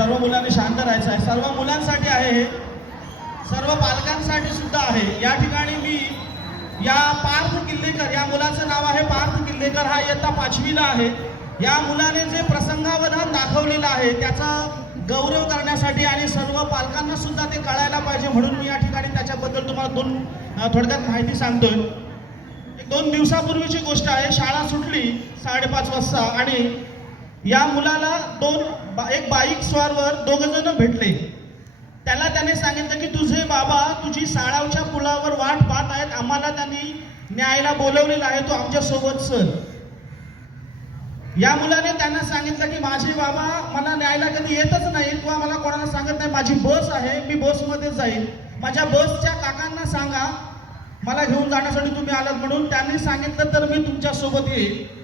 सर्व मुलांनी शांत राहायचं आहे. सर्व मुलांसाठी आहे हे. सर्व पालकांसाठी सुद्धा आहे. या ठिकाणी मी या पार्थ किल्लेकर या मुलाचं नाव आहे पार्थ किल्लेकर. हा इयत्ता पाचवीला आहे. या मुलाने जे प्रसंगावधान दाखवलेलं आहे त्याचा गौरव करण्यासाठी आणि सर्व पालकांना सुद्धा ते कळायला पाहिजे म्हणून मी या ठिकाणी त्याच्याबद्दल तुम्हाला दोन थोडक्यात माहिती सांगतोय. एक दोन दिवसापूर्वीची गोष्ट आहे. शाळा सुटली साडेपाच वाजता आणि या मुलाला दोन बा- एक बाईक स्वारवर दोघ जण भेटले. त्याला त्याने सांगितलं की तुझे बाबा तुझी साळावच्या पुलावर वाट पाहत आहेत. आम्हाला त्यांनी न्यायला बोलवलेला आहे. तो आमच्यासोबत सर. या मुलाने त्यांना सांगितलं की माझे बाबा मला न्यायला कधी येतच नाही. किंवा मला कोणाला सांगत नाही. माझी बस आहे. मी बसमध्ये जाईल माझ्या बसच्या काकांना सांगा. मला घेऊन जाण्यासाठी तुम्ही आलात म्हणून. त्यांनी सांगितलं तर मी तुमच्यासोबत येईल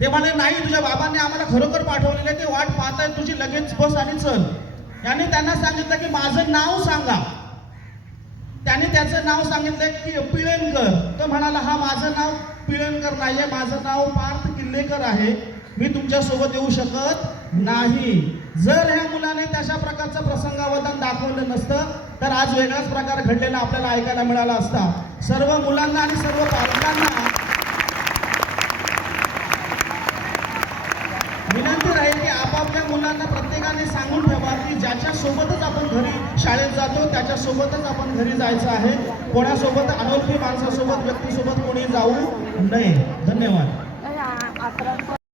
ते म्हणे नाही तुझ्या बाबांनी आम्हाला खरोखर पाठवलेलं आहे ते वाट पाहताय तुझी लगेच बस आणि चल. याने त्यांना सांगितलं की माझं नाव सांगा. त्याने त्याचं नाव सांगितलं की पिळणकर तो म्हणाला हा माझं नाव पिळणकर नाहीये माझं नाव पार्थ किल्लेकर आहे. मी तुमच्यासोबत येऊ शकत नाही. जर ह्या मुलाने तशा प्रकारचं प्रसंगावधान दाखवलं नसतं तर आज वेगळाच प्रकार घडलेला आपल्याला ऐकायला मिळाला असता. सर्व मुलांना आणि सर्व पालकांना विनंती राहील की आपापल्या मुलांना प्रत्येकाने सांगून ठेवा की ज्याच्या सोबतच आपण घरी शाळेत जातो त्याच्यासोबतच आपण घरी जायचं आहे. कोणासोबत? अनोळखी माणसासोबत व्यक्तीसोबत कोणी जाऊ नये. धन्यवाद.